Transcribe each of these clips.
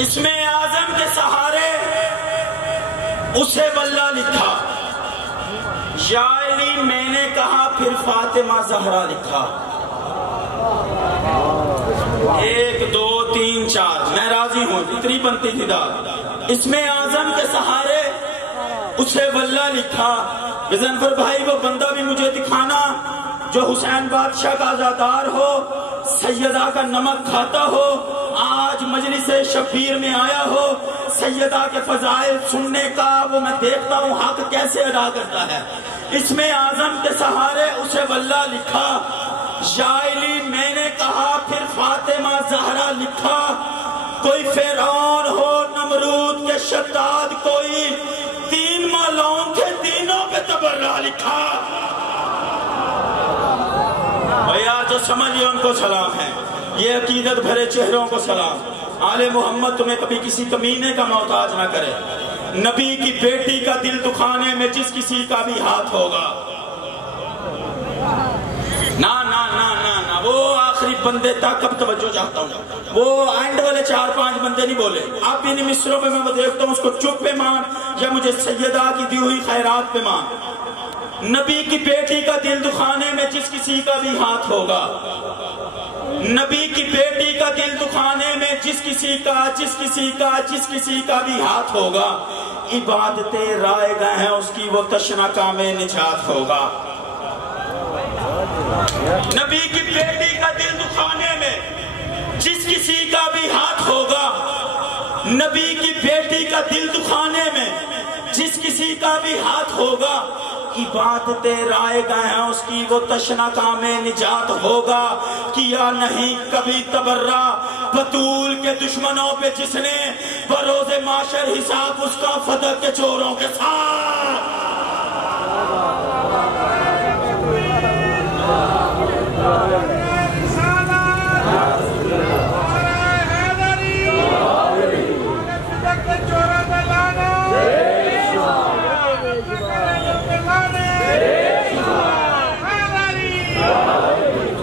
اسم اعظم کے سہارے اسے واللہ لکھا، یا علی میں نے کہا پھر فاطمہ زہرا لکھا۔ 1 2 3 4 میں راضی ہوں، اتنی بنتی تھی داد۔ اسم اعظم کے سہارے اسے واللہ لکھا۔ غضنفر بھائی وہ بندہ بھی مجھے دکھانا جو حسین بادشاہ کا عزادار ہو، سیدہ کا نمک کھاتا ہو، آج مجلس شبیر میں آیا ہو، سیدہ کے فضائل سننے کا وہ میں دیکھتا ہوں حق کیسے ادا کرتا ہے۔ اسم اعظم کے سہارے اسے واللہ لکھا، یا علی میں نے کہا پھر فاطمہ زہرا لکھا۔ کوئی فرعون ہو نمرود کے شداد، کوئی 3 مولاؤں کے دینوں پہ تبرہ لکھا۔ یار جو سمجھے ان کو سلام ہے، یہ عقیدت بھرے چہروں کو سلام۔ آل محمد تمہیں کبھی کسی کمینے کا محتاج نہ کرے۔ نبی کی بیٹی کا دل دکھانے میں جس کسی کا بھی ہاتھ ہوگا، نا نا نا نا نا وہ آخری بندے تک اب توجہ چاہتا ہوں، وہ اینڈ والے 4-5 بندے نہیں بولے۔ آپ ان مصروں میں وہ دیکھتا ہوں اس کو چپ پہ مان یا مجھے سیدہ کی دی ہوئی خیرات پہ مان۔ نبی کی بیٹی کا دل دکھانے میں جس کسی کا بھی ہاتھ ہوگا، نبی کی بیٹی کا دل دکھانے میں جس کسی کا بھی ہاتھ ہوگا، عبادتیں رائے گئے ہیں اس کی وہ تشنہ میں نجات ہوگا۔ نبی کی بیٹی کا دل دکھانے میں جس کسی کا بھی ہاتھ ہوگا، نبی کی بیٹی کا دل دکھانے میں جس کسی کا بھی ہاتھ ہوگا، عبادتیں رائے گئے ہیں اس کی وہ تشنہ میں نجات ہوگا۔ کیا نہیں کبھی تبرہ بطول کے دشمنوں پہ جس نے، بروز معاشر حساب اس کا فتح کے چوروں کے ساتھ۔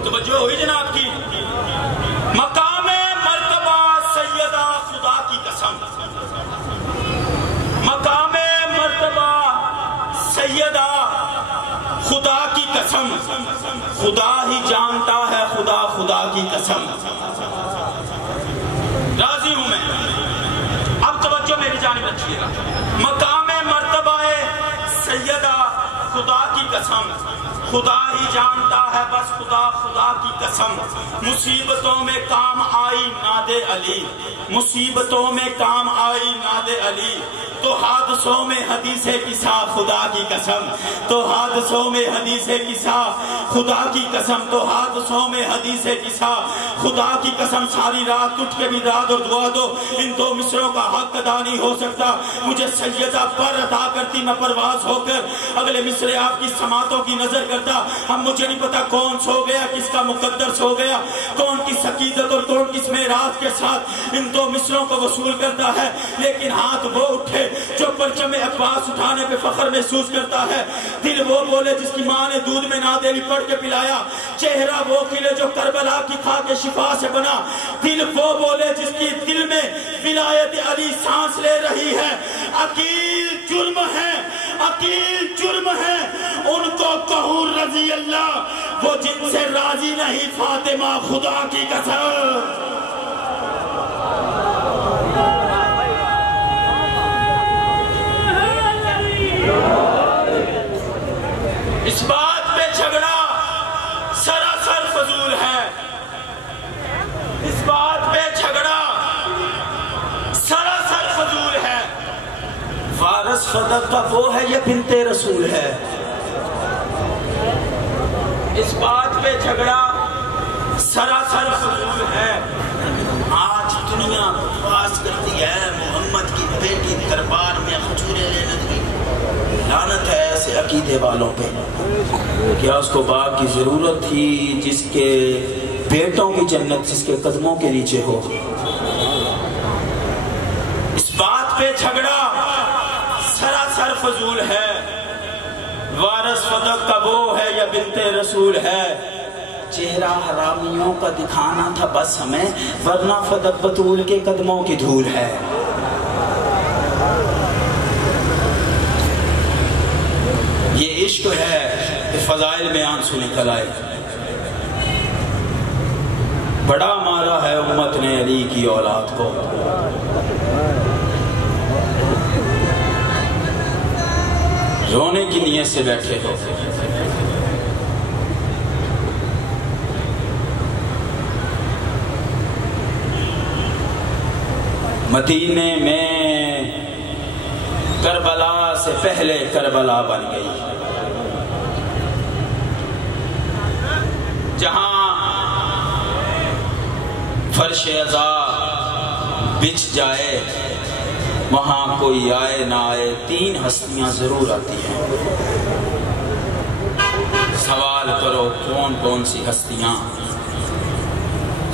توجہ ہوئی جناب کی؟ مقام مرتبہ سیدہ خدا کی قسم، مقام مرتبہ سیدہ خدا کی قسم، خدا ہی جانتا ہے خدا خدا کی قسم۔ راضی ہوں میں، اب توجہ میری جانب رکھیے گا۔ مقام مرتبہ سیدہ خدا کی قسم، خدا ہی جانتا ہے بس خدا خدا کی قسم۔ مصیبتوں میں کام آئی ناد علی، مصیبتوں میں کام آئی ناد علی، تو حادثوں میں حدیث قصہ خدا کی قسم، تو حادثوں میں حدیث قصہ خدا کی قسم، تو حادثوں میں حدیث قصہ خدا کی قسم۔ ساری رات اٹھ کے بھی داد اور دعا دو، ان 2 مصروں کا حق ادا نہیں ہو سکتا۔ مجھے سیدہ پر ادا کرتی میں پرواز ہو کر اگلے مصرے آپ کی سماعتوں کی نظر کرتا۔ ہم مجھے نہیں پتا کون سو گیا، کس کا مقدر سو گیا، کون کس عقیدت اور کون کس معراج کے ساتھ ان 2 مصروں کو وصول کرتا ہے، لیکن ہاتھ وہ اٹھے جو پرچم عباس اٹھانے پہ فخر محسوس کرتا ہے، دل وہ بولے جس کی ماں نے دودھ میں ناد علی پڑھ کے پلایا، چہرہ وہ کھلے جو کربلا کی کھا کے شفا سے بنا، دل وہ بولے جس کی دل میں ولایت علی سانس لے رہی ہے۔ عقیل جرم ہے، عقیل جرم ہے، ان کو کہوں رضی اللہ، وہ جن سے راضی نہیں فاطمہ خدا کی قسم۔ اس بات پہ جھگڑا سراسر فضول ہے، اس بات پہ جھگڑا سراسر فضول ہے۔ وارث فدق کا وہ ہے یا بنت رسول ہے؟ اس بات پہ جھگڑا سراسر فضول ہے۔ آج دنیا بکواس کرتی ہے محمد کی بیٹی دربار میں کھجورے لینے کی، لعنت ہے ایسے عقیدے والوں پہ۔ کیا اس کو باپ کی ضرورت تھی جس کے بیٹوں کی جنت جس کے قدموں کے نیچے ہو؟ اس بات پہ جھگڑا سراسر فضول ہے۔ وارث فدق کا وہ ہے یا بنت رسول ہے؟ چہرہ حرامیوں کا دکھانا تھا بس ہمیں، ورنہ فدق بطول کے قدموں کی دھول ہے۔ یہ عشق ہے کہ فضائل میں آنسو نکل آئے۔ بڑا مارا ہے امت نے علی کی اولاد کو، رونے کی نیت سے بیٹھے ہو۔ مدینے میں کربلا سے پہلے کربلا بن گئی، جہاں فرش عزا بچھ جائے وہاں کوئی آئے نہ آئے تین ہستیاں ضرور آتی ہیں۔ سوال کرو کون کون سی ہستیاں؟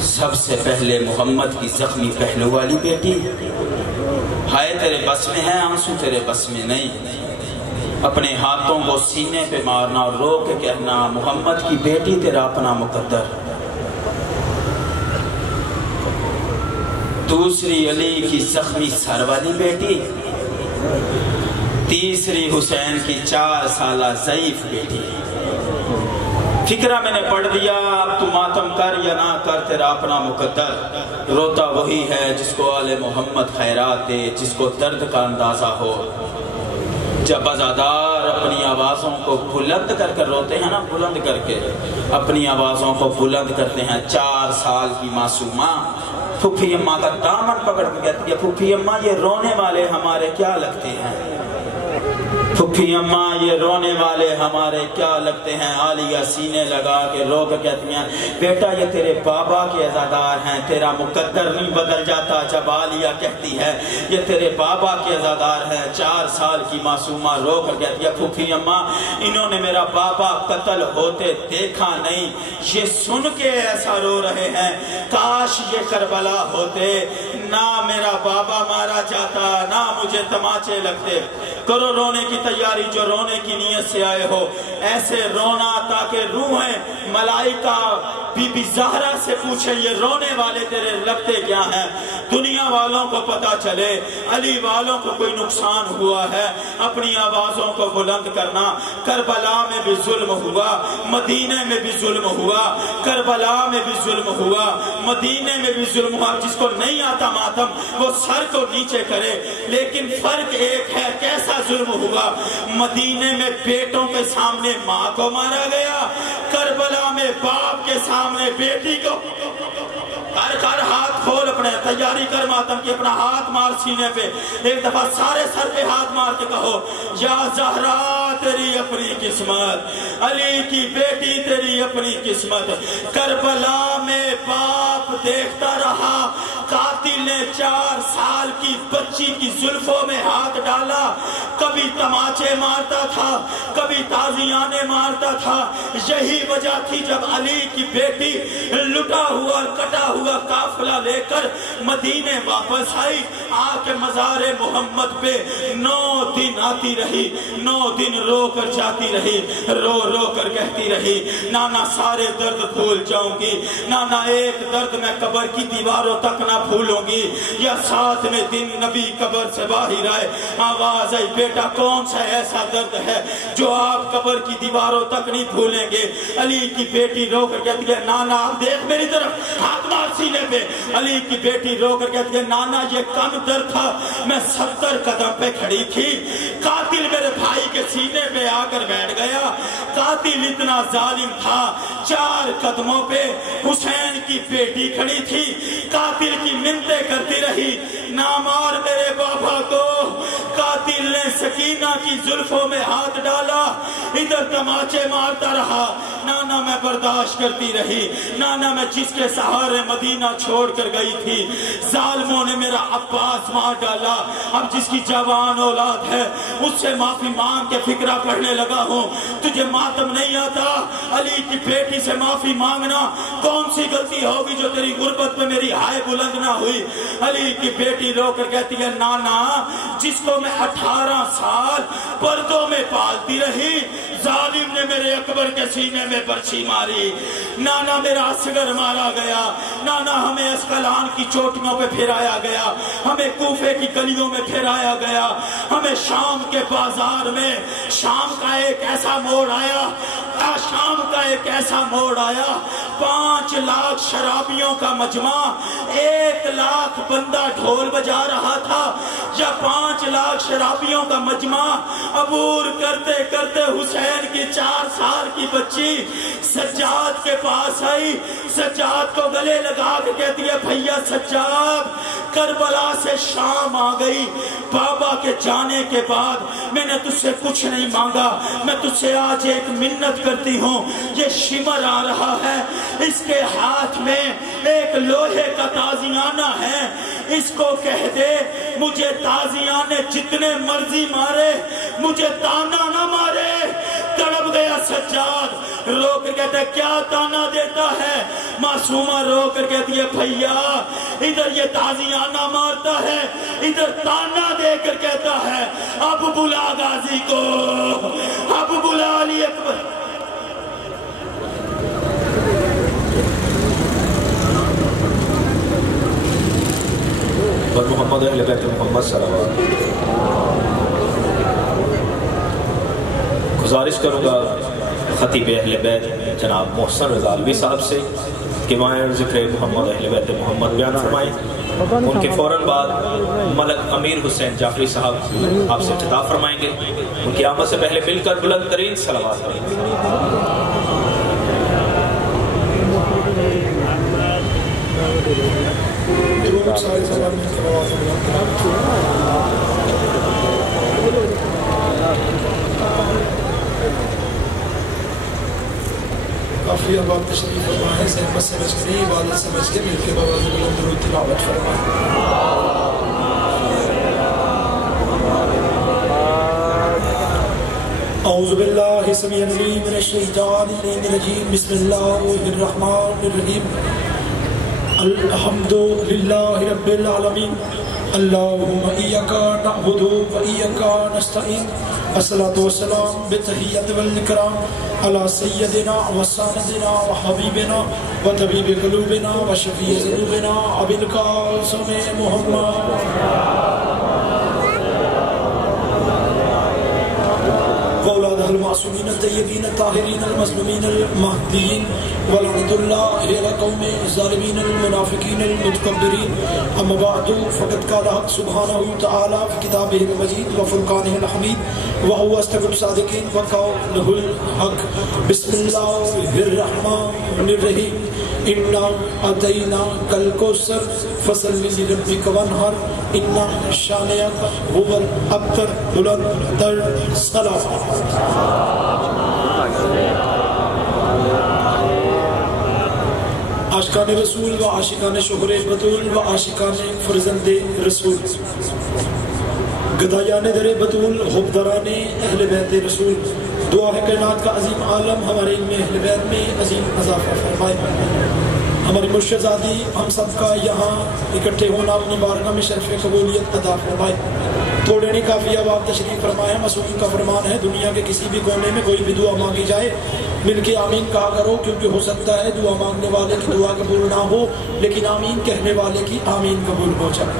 سب سے پہلے محمد کی زخمی پہلو والی بیٹی، ہائے تیرے بس میں ہے آنسو تیرے بس میں نہیں، اپنے ہاتھوں کو سینے پہ مارنا اور رو کے کہنا محمد کی بیٹی تیرا اپنا مقدر۔ دوسری علی کی زخمی سر والی بیٹی، تیسری حسین کی 4 سالہ ضعیف بیٹی۔ فکرہ میں نے پڑھ دیا، اب تو ماتم کر یا نہ کر تیرا اپنا مقدر، روتا وہی ہے جس کو آل محمد خیرات دے، جس کو درد کا اندازہ ہو۔ جب عزادار اپنی آوازوں کو بلند کر کر روتے ہیں نا، بلند کر کے اپنی آوازوں کو بلند کرتے ہیں، 4 سال کی معصومہ پھوپھی اماں کا دامن پکڑ کے کہتی ہے پھوپھی اماں یہ رونے والے ہمارے کیا لگتے ہیں، پھوپھی اماں یہ رونے والے ہمارے کیا لگتے ہیں۔ عالیہ سینے لگا کے رو کے کہتی ہیں بیٹا یہ تیرے بابا کے عزادار ہیں، تیرا مقدر نہیں بدل جاتا۔ جب عالیہ کہتی ہے یہ تیرے بابا کے عزادار ہیں، 4 سال کی معصومہ رو کر کہتی ہے پھوپھی اماں انہوں نے میرا بابا قتل ہوتے دیکھا نہیں، یہ سن کے ایسا رو رہے ہیں، کاش یہ کربلا ہوتے، نہ میرا بابا مارا جاتا نہ مجھے تماچے لگتے۔ کرو رونے کی تیاری جو رونے کی نیت سے آئے ہو، ایسے رونا تاکہ روحیں ملائکہ بی بی زہرا سے پوچھیں یہ رونے والے تیرے لگتے کیا ہیں، دنیا والوں کو پتا چلے علی والوں کو کوئی نقصان ہوا ہے۔ اپنی آوازوں کو بلند کرنا، کربلا میں بھی ظلم ہوا، مدینے میں بھی ظلم ہوا، کربلا میں بھی ظلم ہوا، مدینے میں بھی ظلم ہوا۔ جس کو نہیں آتا ماتم وہ سر کو نیچے کرے، لیکن فرق ایک ہے کیسا ظلم ہوا۔ مدینے میں بیٹوں کے سامنے ماں کو مارا گیا، کربلا میں باپ کے سامنے بیٹی کو۔ کر ہاتھ کھول اپنے، تیاری کر ماتم کی، اپنا ہاتھ مار سینے پہ، ایک دفعہ سارے سر پہ ہاتھ مار کے کہو یا زہرا تیری اپنی قسمت، علی کی بیٹی تیری اپنی قسمت۔ کربلا میں باپ دیکھتا رہا، قاتل نے 4 سال کی بچی کی زلفوں میں ہاتھ ڈالا، کبھی تماچے مارتا تھا کبھی تازیانے مارتا تھا۔ یہی وجہ تھی جب علی کی بیٹی لٹا ہوا کٹا ہوا قافلہ لے کر مدینے واپس آئی، آ کے مزار محمد پہ 9 دن آتی رہی، 9 دن رو کر جاتی رہی، رو رو کر کہتی رہی نانا سارے درد بھول جاؤں گی، نانا ایک درد میں قبر کی دیواروں تک نہ بھولوں گی۔ یا 7ویں دن نبی قبر سے باہر آئے، آواز آئی بیٹا کون سا ایسا درد ہے جو آپ قبر کی دیواروں تک نہیں بھولیں گے۔ علی کی بیٹی رو کر کہتی ہے نانا آپ دیکھ میری طرف، ہاتھ مار سینے پہ۔ علی کی بیٹی رو کر کہتی ہے نانا یہ کم درد تھا، میں 70 قدم پہ کھڑی تھی، قاتل میرے بھائی کے سینے پہ آ کر بیٹھ گیا۔ قاتل اتنا ظالم تھا، 4 قدموں پہ حسین کی بیٹی کھڑی تھی، قاتل کی منتیں کرتی رہی نہ مار میرے بابا کو۔ قاتل نے سکینہ کی زلفوں میں ہاتھ ڈالا، ادھر تماچے مارتا رہا، نانا میں برداشت کرتی رہی، نانا میں جس کے سہارے مدینہ چھوڑ کر گئی تھی، ظالموں نے میرا عباس مار ڈالا، اب جس کی جوان اولاد ہے اس سے معافی مانگ کے فکرہ پڑھنے لگا ہوں۔ تجھے ماتم نہیں آتا علی کی بیٹی سے معافی مانگنا؟ کون سی غلطی ہوگی جو تیری غربت پہ میری ہائے بلند نہ ہوئی؟ علی کی بیٹی رو کر کہتی ہے نانا جس کو میں 18 سال سال پردوں میں پالتی رہی، ظالم نے میرے اکبر کے سینے میں برچھی ماری، نانا میرا اصغر مارا گیا، نانا ہمیں اسقلان کی چوٹیوں پہ پھرایا گیا، ہمیں کوفے کی گلیوں میں پھرایا گیا، ہمیں شام کے بازار میں شام کا ایک ایسا موڑ آیا، 5 لاکھ شرابیوں کا مجمع، 1 لاکھ بندہ ڈھول بجا رہا تھا، یا 5 لاکھ شرابیوں کا مجمع عبور کرتے کرتے حسین کی 4 سال کی بچی سجاد کے پاس آئی، سجاد کو گلے لگا کے کہتی ہے بھیا سجاد کربلا سے شام آ گئی، بابا کے جانے کے بعد میں نے تجھ سے کچھ نہیں مانگا، میں تجھ سے آج ایک منت کرتی ہوں، یہ شمر آ رہا ہے، اس کے ہاتھ میں ایک لوہے کا تازیانہ ہے، اس کو کہہ دے مجھے تازیانے جتنے مرضی مارے مجھے تانا نہ مارے۔ تڑپ گیا سجاد، رو کر کہتا ہے کیا تانا دیتا ہے؟ معصومہ رو کر کہتی ہے بھیا ادھر یہ تازیانہ مارتا ہے، ادھر تانا دے کر کہتا ہے اب بلا غازی کو، اب بلا علی اکبر۔ اور محمد اہل بیت محمد صلی اللہ علیہ وسلم۔ گزارش کروں گا خطیب اہل بیت جناب محسن رضا علوی صاحب سے کہ وہاں ذکر محمد اہل بیت محمد بیان فرمائیں۔ ان کے فوراً بعد ملک امیر حسین جعفری صاحب آپ سے خطاب فرمائیں گے، ان کی آمد سے پہلے مل کر بلند ترین صلوات کریں گے۔ کافی آباد تشریف فرمائیں، سہمت سمجھ کے نہیں عبادت سمجھ کے مل کے بابا بلند درود تلاوت فرمائیں۔ اعوذ باللہ السمیع العلیم من الشیطان الرجیم، بسم اللہ الرحمن الرحیم، الحمد للہ رب العالمین، اللہم ایاک نعبد و ایاک نستعین، الصلاۃ والسلام بالتحیۃ والاکرام علی سیدنا و سندنا و حبیبنا و طبیب قلوبنا و شفیع ذنوبنا ابی القاسم محمد وأولادها المعصومين الطيبين الطاهرين المظلومين المهديين ولعنة الله على القوم الظالمين المنافقين المتكبرين، أما بعد فقد قال حق سبحانه وتعالى في كتابه المجيد وفرقانه الحميد وهو أصدق الصادقين وقوله الحق، بسم الله الرحمن الرحيم، إنا أعطيناك الكوثر فصل لربك وانحر إن شانئك هو الأبتر بلند الصلاة۔ عاشقان رسول و عاشقان شہر بطول و عاشقان فرزند رسول، گدایان در بطول حبدران اہل بیت رسول، دعا ہے کائنات کا عظیم عالم ہمارے علم اہل بیت میں عظیم اضافہ فرمائے۔ ہماری مرشدزادی ہم سب کا یہاں اکٹھے ہونا اپنی بارگاہ میں شرف قبولیت عطا فرمائے۔ تھوڑے نہیں کافی اب آپ تشریف فرمائے، معصوم کا فرمان ہے دنیا کے کسی بھی کونے میں کوئی بھی دعا مانگی جائے مل کے آمین کہا کرو، کیونکہ ہو سکتا ہے دعا مانگنے والے کی دعا قبول نہ ہو لیکن آمین کہنے والے کی آمین قبول ہو جائے۔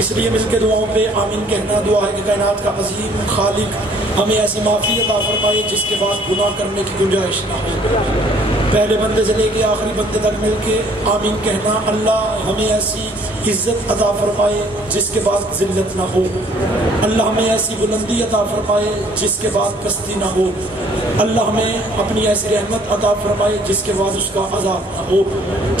اس لیے مل کے دعاؤں پہ آمین کہنا دعا ہے کہ کائنات کا عظیم خالق ہمیں ایسی معافی عطا فرمائے جس کے بعد گناہ کرنے کی گنجائش نہ ہو۔ پہلے بندے سے لے کے آخری بندے تک مل کے آمین کہنا، اللہ ہمیں ایسی عزت عطا فرمائے جس کے بعد ذلت نہ ہو، اللہ ہمیں ایسی بلندی عطا فرمائے جس کے بعد پستی نہ ہو، اللہ ہمیں اپنی ایسی رحمت عطا فرمائے جس کے بعد اس کا عذاب نہ ہو۔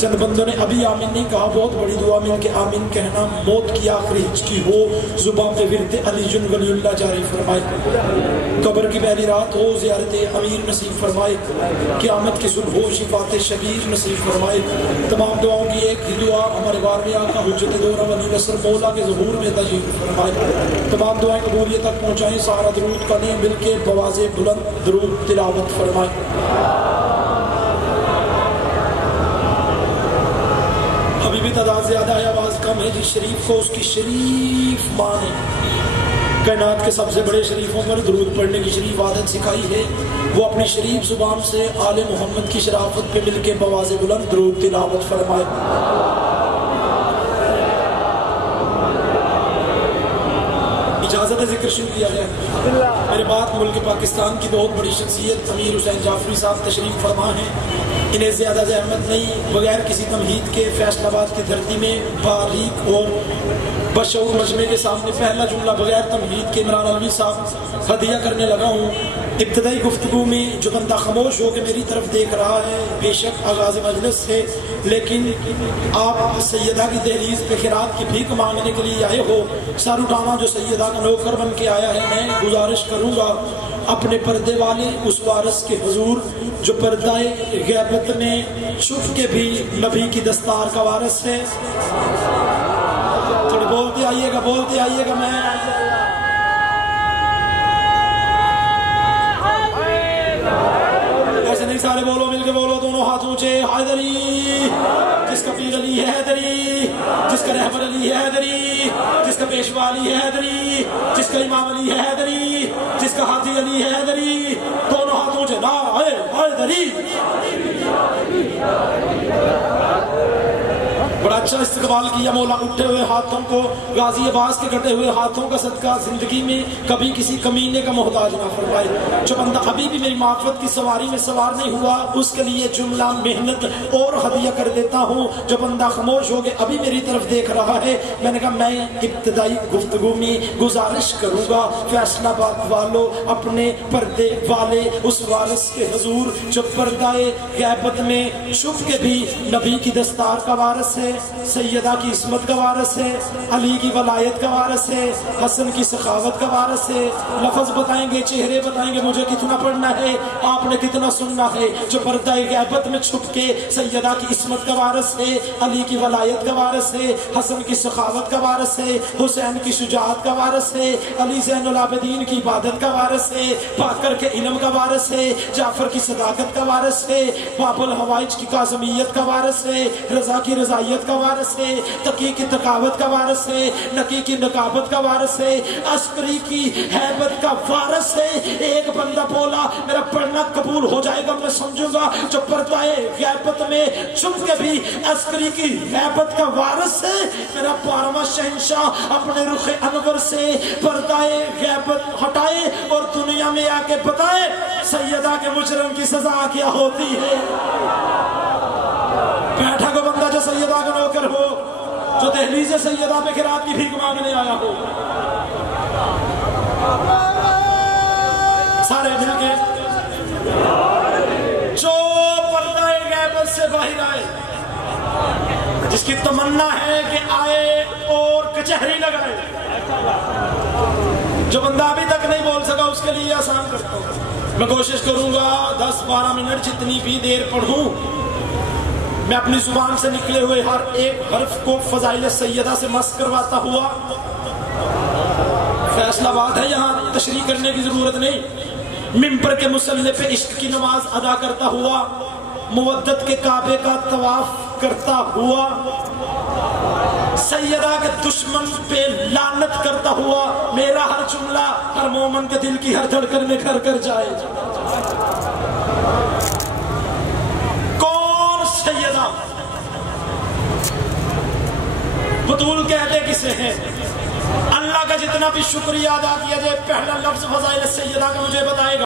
چند بندوں نے ابھی آمین نہیں کہا، بہت بڑی دعا مل کے آمین کہنا، موت کی آخری ہچکی ہو زبان پہ ورد علی جن ولی اللہ جاری فرمائے، قبر کی پہلی رات ہو زیارت امیر نصیب فرمائے، قیامت کی صبح ہو شفاعت شبیر نصیب فرمائے۔ تمام دعاؤں کی ایک ہی دعا ہمارے بار میں آقا حجت دورہ ولی نصر مولا کے ظہور میں تشریف فرمائے۔ تمام دعائیں قبولیت تک پہنچائیں، سارا درود کا نہیں مل کے بواز بلند درود تلاوت فرمائے۔ ابھی بھی تعداد زیادہ ہے، آواز کم ہے، جس شریف کو اس کی شریف مانے کائنات کے سب سے بڑے شریفوں پر درود پڑھنے کی شریف عادت سکھائی ہے، وہ اپنی شریف زبان سے آل محمد کی شرافت پہ مل کے بواز بلند درود تلاوت فرمائے۔ اجازت ہے ذکر شروع کیا جائے۔ میرے بعد ملک پاکستان کی بہت بڑی شخصیت امیر حسین جعفری صاحب تشریف فرما ہیں۔ انہیں زیادہ زحمت نہیں، بغیر کسی تمہید کے فیصل آباد کی دھرتی میں باریک اور بشعور مجمع کے سامنے پہلا جملہ بغیر تمہید کے عمران علوی صاحب ہدیہ کرنے لگا ہوں۔ ابتدائی گفتگو میں جو بندہ خاموش ہو کے میری طرف دیکھ رہا ہے، بے شک آغاز مجلس ہے، لیکن آپ سیدہ کی دہلیز پہ خیرات کی بھیک مانگنے کے لیے آئے ہو۔ سر اٹھانا جو سیدہ کا نوکر بن کے آیا ہے، میں گزارش کروں گا اپنے پردے والے اس وارث کے حضور جو پردہ غیبت میں چھپ کے بھی نبی کی دستار کا وارث ہے۔ تھوڑی بولتے آئیے گا میں ایسے نہیں، سارے بولو، مل کے بولو، دونوں ہاتھ اونچے۔ حیدری، جس کا پیر علی ہے حیدری، جس کا رہبر علی ہے حیدری، جس کا پیشوا علی ہے حیدری، جس کا امام علی ہے حیدری، جس کا ہاتھی علی ہے حیدری، دونوں ہاتھ اونچے، لا حیدری۔ بڑا اچھا استقبال کیا مولا، اٹھے ہوئے ہاتھوں کو، غازی عباس کے کٹے ہوئے ہاتھوں کا صدقہ زندگی میں کبھی کسی کمینے کا محتاج نہ فرمائے۔ جو بندہ ابھی بھی میری معرفت کی سواری میں سوار نہیں ہوا، اس کے لیے جملہ محنت اور ہدیہ کر دیتا ہوں۔ جو بندہ خاموش ہو کے ابھی میری طرف دیکھ رہا ہے، میں نے کہا میں ابتدائی گفتگو میں گزارش کروں گا فیصل آباد والوں، اپنے پردے والے اس وارث کے حضور جو پردہ غیبت میں چھپ کے بھی نبی کی دستار کا وارث ہے، سیدہ کی عصمت کا وارث ہے، علی کی ولایت کا وارث ہے، حسن کی سخاوت کا وارث ہے۔ لفظ بتائیں گے، چہرے بتائیں گے، مجھے کتنا پڑھنا ہے، آپ نے کتنا سننا ہے۔ جو پردہ غیبت میں چھپ کے سیدہ کی عصمت کا وارث ہے، علی کی ولایت کا وارث ہے، حسن کی سخاوت کا وارث ہے، حسین کی شجاعت کا وارث ہے، علی زین العابدین کی عبادت کا وارث ہے، باقر کے علم کا وارث ہے، جعفر کی صداقت کا وارث ہے، باب الحوائج کی کاظمیت کا وارث ہے، رضا کی رضائیت کا وارث ہے، تقی کی تقاوت کا وارث ہے، نقی کی نقابت کا وارث ہے، عسکری کی ہیبت کا وارث ہے۔ ایک بندہ بولا میرا پڑھنا قبول ہو جائے گا، میں سمجھوں گا جو پردہ غیبت میں چھپ کے بھی عسکری کی ہیبت کا وارث ہے۔ میرا 12واں شہنشاہ اپنے رخ انور سے پردہ غیبت ہٹائے اور دنیا میں آ کے بتائے سیدہ کے مجرم کی سزا کیا ہوتی ہے۔ بیٹھا کو بندہ جو سیدہ کا نوکر ہو، جو دہلیز سیدہ پہ خیرات کی بھیک مانگنے آیا ہو، سارے مل کے جو پردہ غیبت سے باہر آئے، جس کی تمنا ہے کہ آئے اور کچہری لگائے، جو بندہ ابھی تک نہیں بول سکا اس کے لیے آسان کرتا ہوں۔ میں کوشش کروں گا 10-12 منٹ جتنی بھی دیر پڑھوں، میں اپنی زبان سے نکلے ہوئے ہر ایک حرف کو فضائل سیدہ سے مس کرواتا ہوا۔ فیصل آباد ہے، یہاں تشریح کرنے کی ضرورت نہیں۔ ممبر کے مصلی پہ عشق کی نماز ادا کرتا ہوا، مودت کے کعبے کا طواف کرتا ہوا، سیدہ کے دشمن پہ لعنت کرتا ہوا، میرا ہر جملہ ہر مومن کے دل کی ہر دھڑکن میں گھر کر جائے۔ کون سیدہ؟ بطول کہتے کسے ہیں؟ اللہ کا جتنا بھی شکریہ ادا کیا جائے، پہلا لفظ فضائل سیدہ کا مجھے بتائے گا۔